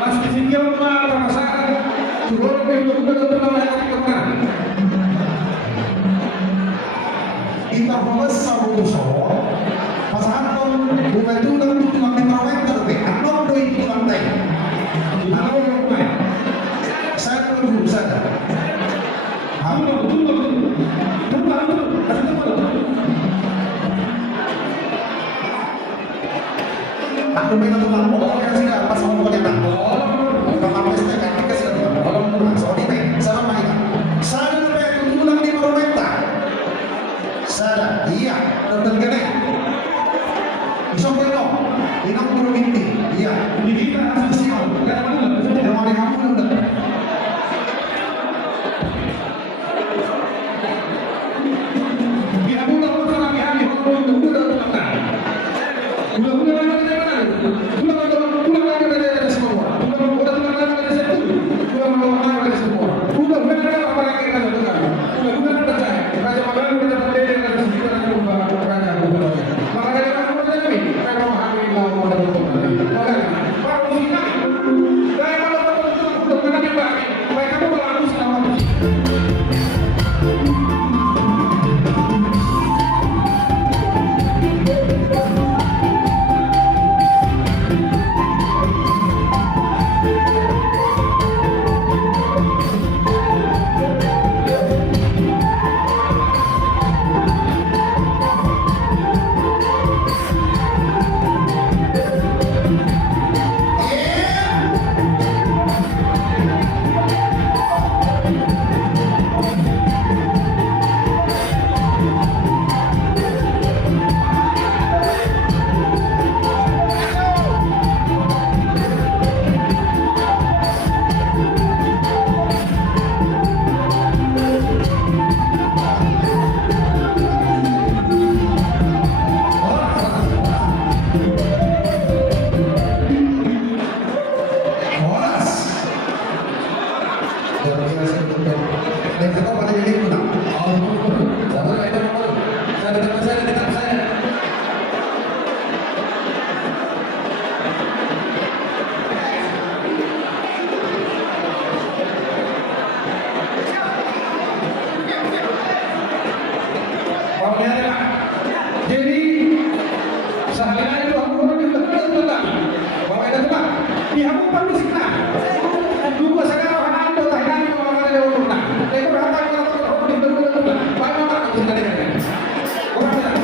masih tinggal rumah pasal turun betul kita membesar usaha pasangan bukan tulang di pawai tapi anak dari tulang teh anak orang saya belum sadar aku minta tulang mau kan sih pas mau pakai tangan kamar pesta kan kasih orang soalnya teh sama main saya pakai tulang di pawai sada iya nonton kene bisa kene ini aku belum mimpi iya di kita asli siapa kan mana rumah kamu udah dia udah masalah kami udah kedua, dihamuk perlu sikna. Dua sekarang anak ando tak kami orang ada orang nak. Tapi orang tak orang di betul. Banyak orang kita dengar. Orang tak.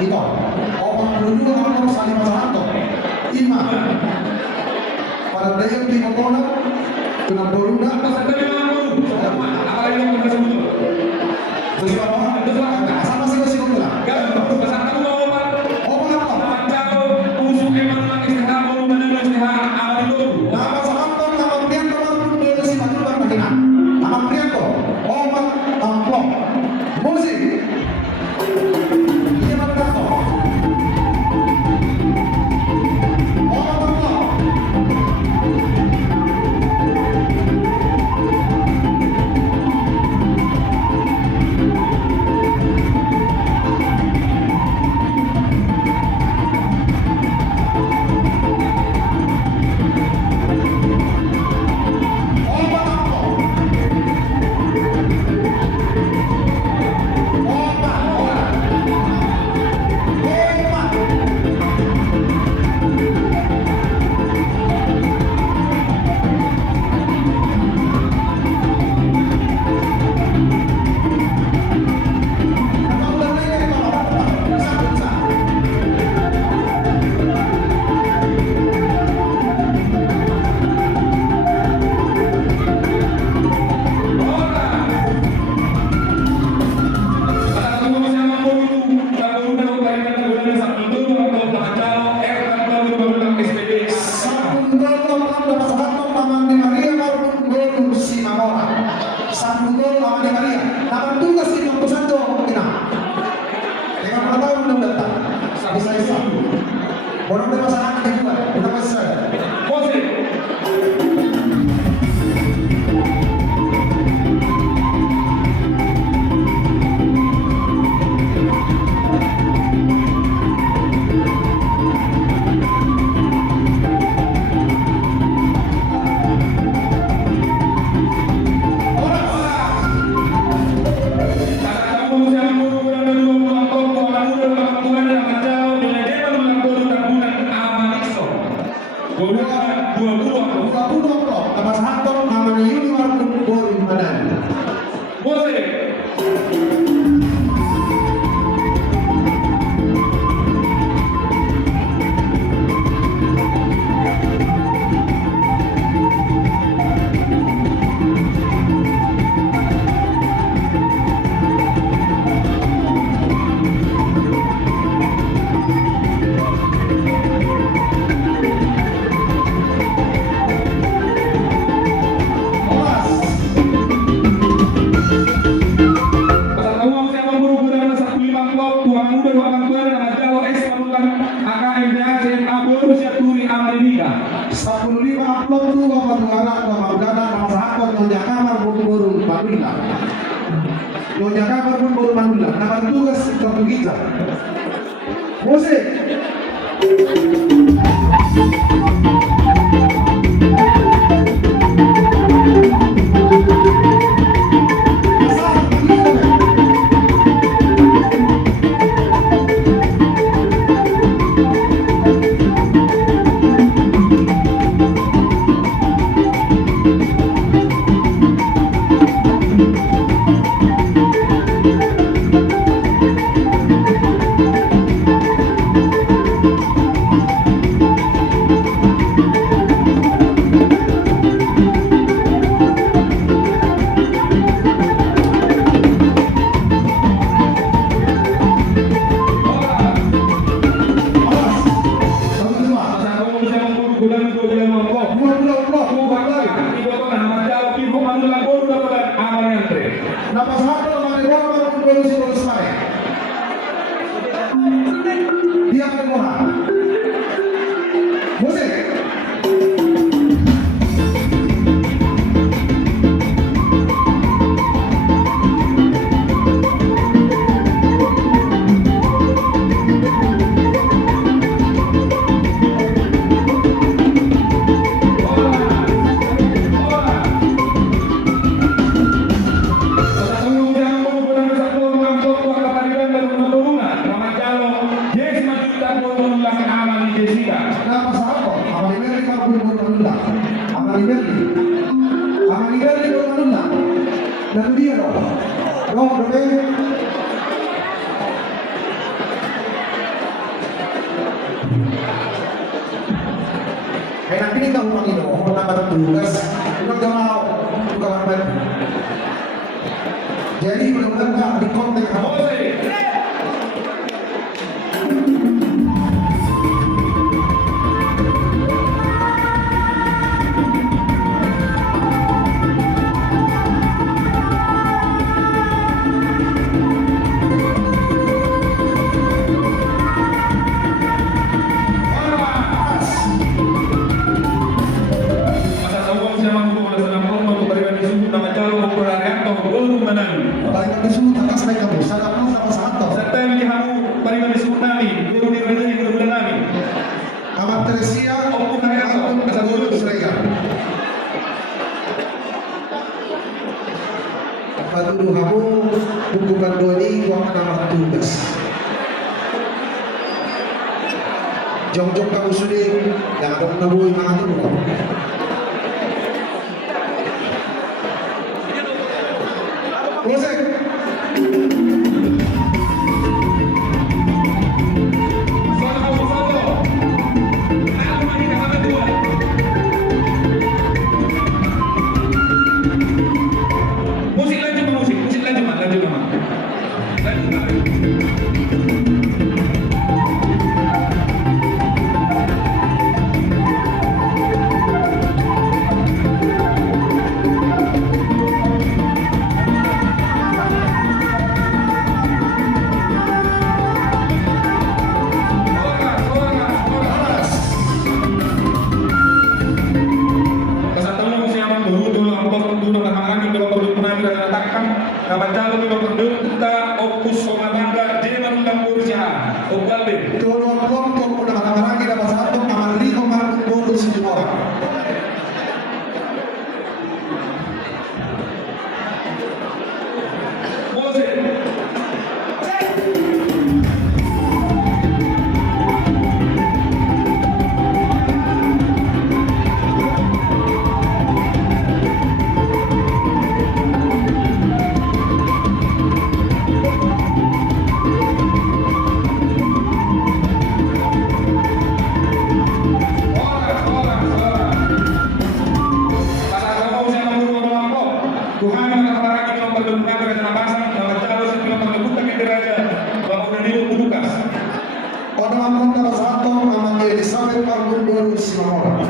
Ito. Opat puluh dua amplop saling masahanto. Ima. Para dayang di Motola, tunang doruna. Pasal kami mga guru. Apa lagi yang kita sebut? Terus apa? Sama sih masih kau lah. Gak, pasal kamu mau apa? Opat apa? Macam usuk emang lagi sekarang mau menenun sekarang awal itu. Nama sahanto, nama Prianto, nama Prianto si Maju dan Mahina. Nama Prianto. Opat amplop. Musik. Iya mana tahu? Opat amplop. Orang berpasangan kedua, kita besar. Nyonya kabar pun baru manula, nama tugas tertentu kita. Musik. Kaya nanti ikaw Panginoon, kung nakatugas, huwag ka mau, kawan. Jadi benar-benar di konteks apa? Paling kami semua atas naik kamu, sangat mau sama satu. Amat Teresia, Amat Kasabulu, Suraya. Patuduh kamu, bukan doni, gua akan tugas. Jong-jong kamu sudah, yang ada menabui mangat itu. Musik. Tolong kelompok udah kata-kata kita pas satu kamar Riko Marco Bodo semua orang. Orang nomor satu nama Elizabeth Marco Bodo semua orang.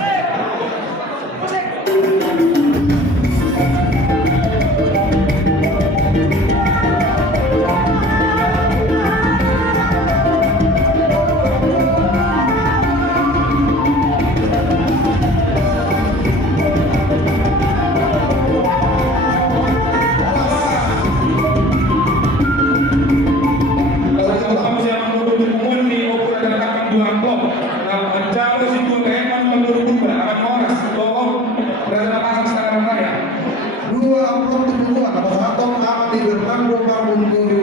Dua amplop kebutuhan, apa satu nama di Bernardo Marco Bodo.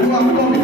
Dua amplop.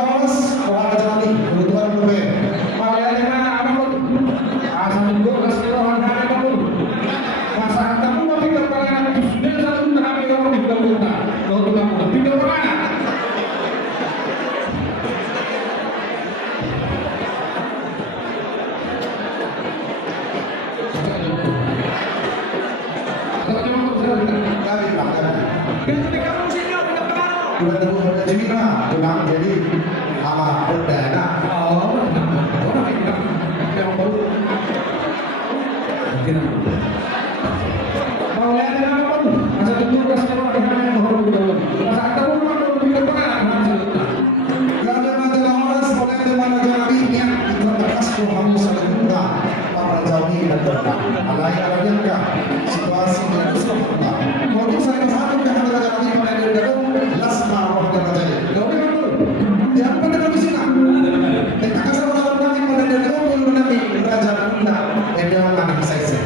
Horas, orang Raja Nabi, kebutuhan berbeda. Mau lihat yang mana apa pun? Asal juga kasih orang apa pun. Masa kamu mau pindah ke mana? Sudah satu kami orang pindah ke mana? Kalau pindah ke mana? Kami bahkan udah tunggu Cimina, pulang jadi sama perdana. Mau lihat yang apa pun? Masa tunggu kasih orang yang orang pindah. Masa kamu mau pindah ke mana? Kerana Raja Horas oleh teman Raja Nabi yang terbekas kamu segera para jauhi dan berkah. Alai alainya situasi yang susah. Kalau saya satu ke Raja Nabi pada dia lasma roh dan Raja. Yang pada di sini. Kita kasih orang Nabi pada dia Nabi Raja Bunda dan dia anak saya.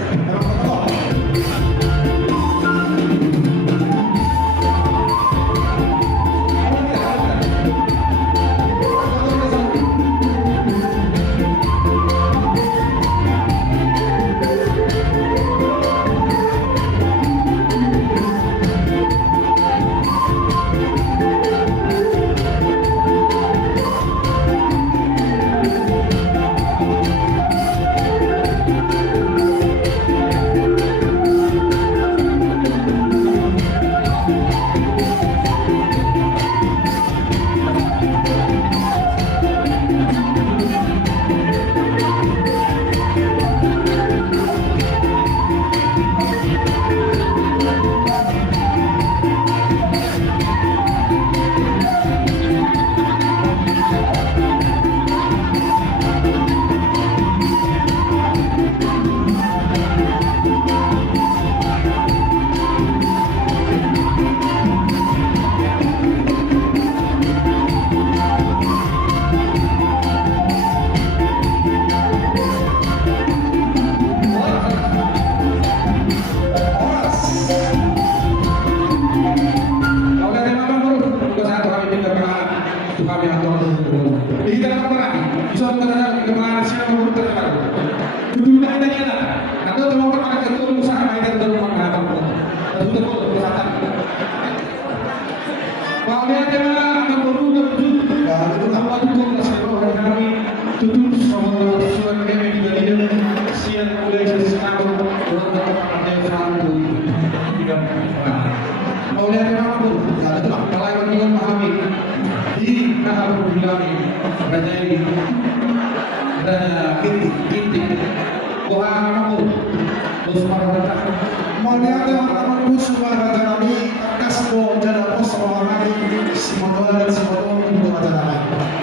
Melihat teman-temanku semua Raja Nabi, kasbo jana pos orang Nabi, simodol dan simodol untuk Raja Nabi.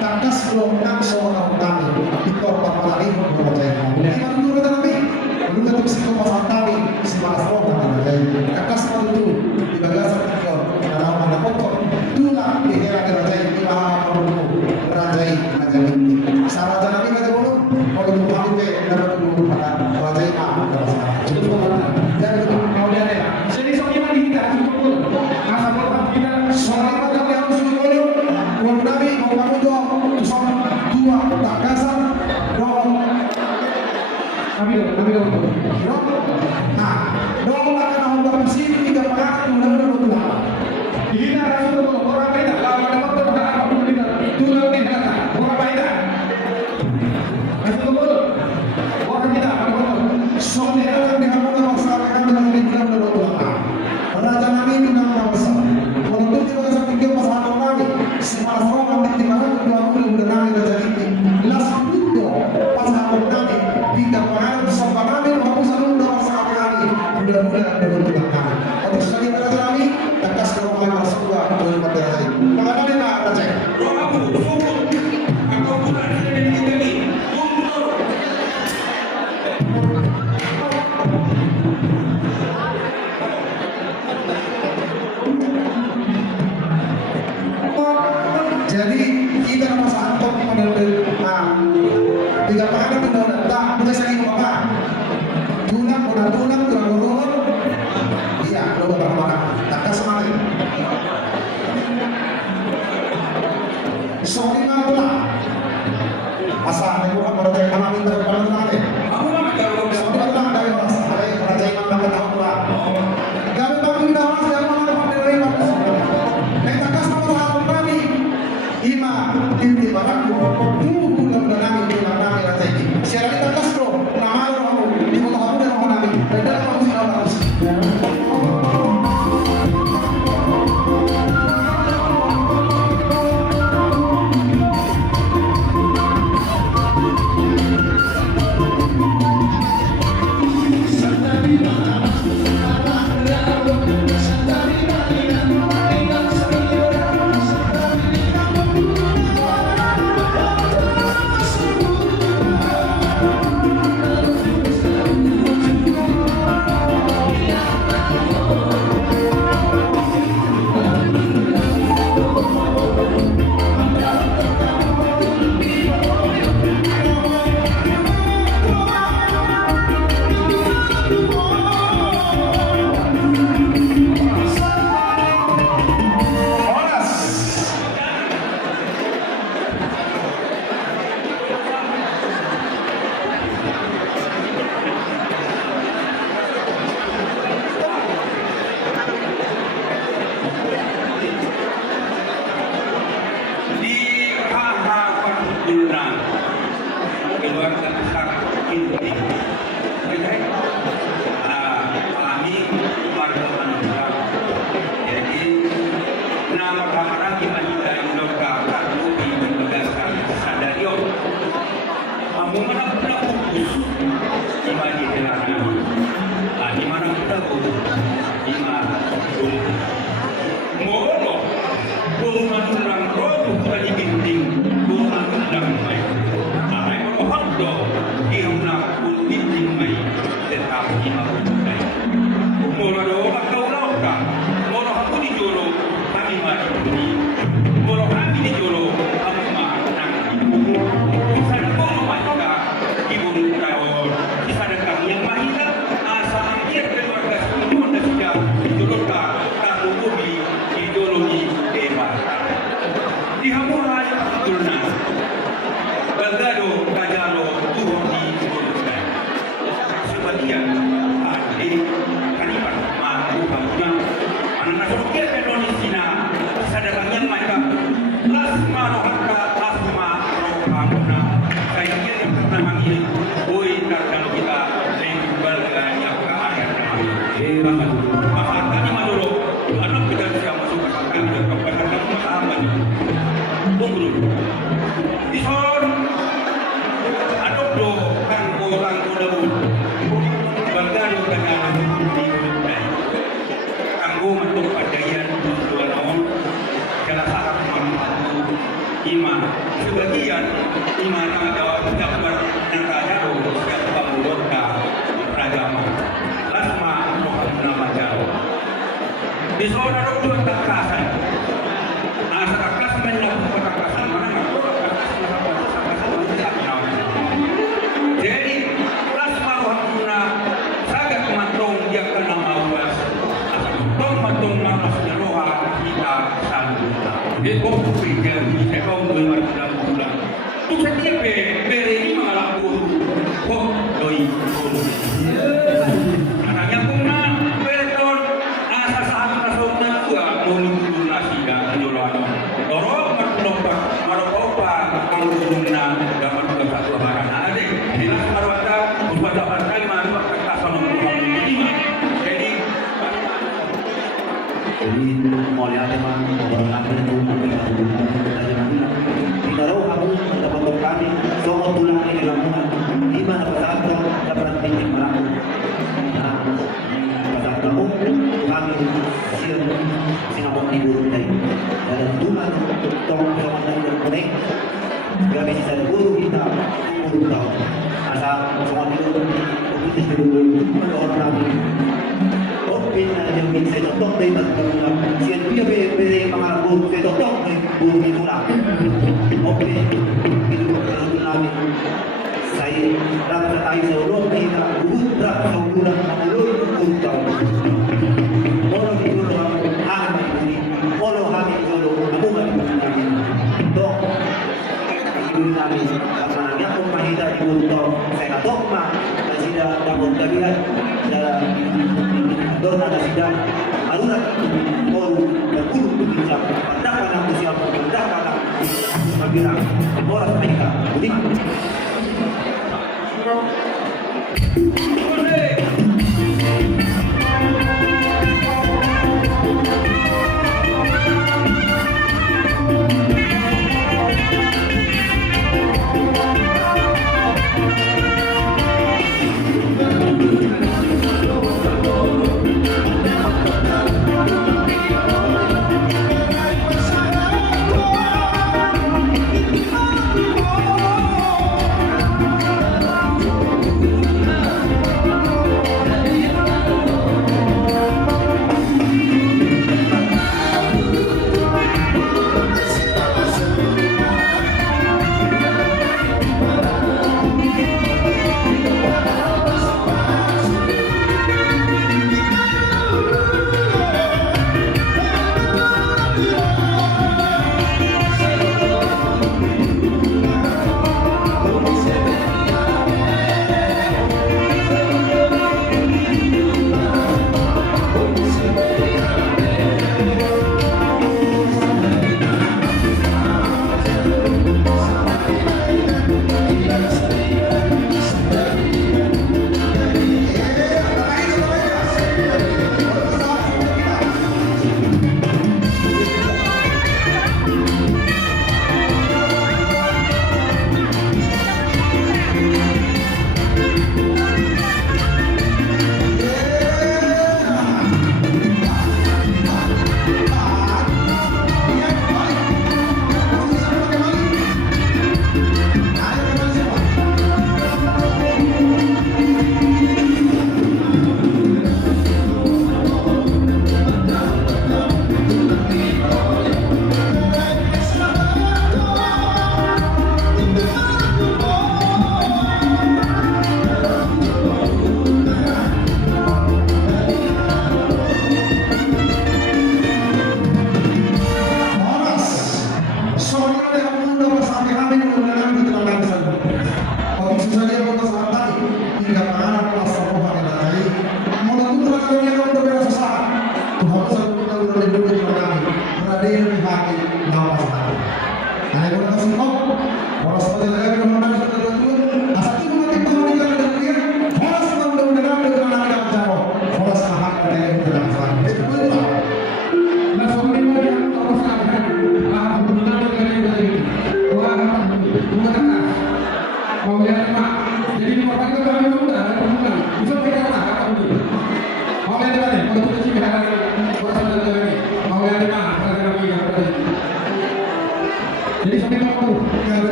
Tak kasbo nak seorang kami, di korban malai untuk Raja Nabi. Lima dulu Raja Nabi, dulu ketuk situ pasal kami, si malas orang Raja Nabi. Tak kasbo itu di bagasan tikor, dalam mana pokok, itulah di era Raja Nabi, Raja Nabi. Sa Raja Nabi Raja Bulu, kalau dulu kami dapat dulu pada Raja Nabi. Dan mau lihat ya, sini soalnya kita cukup masa berapa kita soalnya kita harus dulu uang Nabi mau kamu dong soal dua tak kasar dong Nabi dong nah dong akan Allah bersih tiga pekan mudah-mudahan betul kita harus dulu orang beda kalau ada waktu kita apa pun kita tulang di data orang beda masuk dulu orang kita soalnya akan dihapuskan masyarakat dengan lingkungan berdoa. Raja Nabi itu nama besar. Walaupun di bawah satu tiga pasangan Nabi, semua orang di timbangan kedua puluh udah Nabi Raja ini. Langsung itu pasangan Nabi tidak pernah bersama Nabi, walaupun selalu udah pasangan Nabi. Mudah-mudahan berdoa kami. Untuk sekali Raja Nabi, tak kasih orang masuk dua oleh Raja ini. Maka Nabi nak Raja. Jadi lima Dirti Barangku tunggu bulan namin tulang namin Raja ini siapa kita Castro nama orang di kota kamu dan orang namin dan dalam kamu sudah bagus. Sebagian iman ada dapat negara yang pemudota beragama lasma nama jauh di zona dokter kekerasan nah sekarang menyebut kekerasan mana jadi lasma wahuna sangat matung dia kena mawas matung mawas roha kita sanggup dia kok pikir saya kau bulan tu setiap beri ini mengalami kok doi anaknya punah beton asal saat masuknya juga mulu nasi dan jualan dorong berlomba marokopa angguna dapat satu barang ada jelas marwata pada partai mana kertas nomor 5 jadi mulai ada Pinaraw ako sa pagkong kami, so ang tulang ay nalamunan. Di man napasagta, dapat tingin marako. Napasagta mo, kami siya sinabong ni Guru tayo. Dahil tulang itong sa mga nagkunik, gabi si Guru kita, Guru daw. Asa sa mga nilong, upitis ni Guru, manoon namin. Open na yung minsan ito, tayo nagkulang. Siya pia mga Guru, ito, Guru ito lang. Oke, itu namin saya rasa tayo sa ulong kita udra sa ulang ulong utang molo dito ang ini molo kami dito abugan namin to itu namin mananya kung mahida dito saya dogma na sila dapat dagihan doon na sila alunan molo nagulong sa pandakan ng siya pandakan bilang bola mereka unik.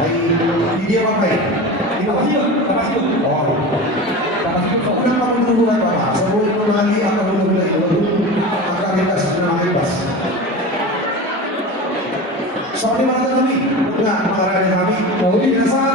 Ay, hindi dia papai. Tapos yun. Oh. Unang pagtutulungan pa ba? Sa buhay ng mga liya, ang hulog ito. Ang kagitas na mga ibas. So, ano yung mga kami? Nga, mga rani kami. Hindi na sa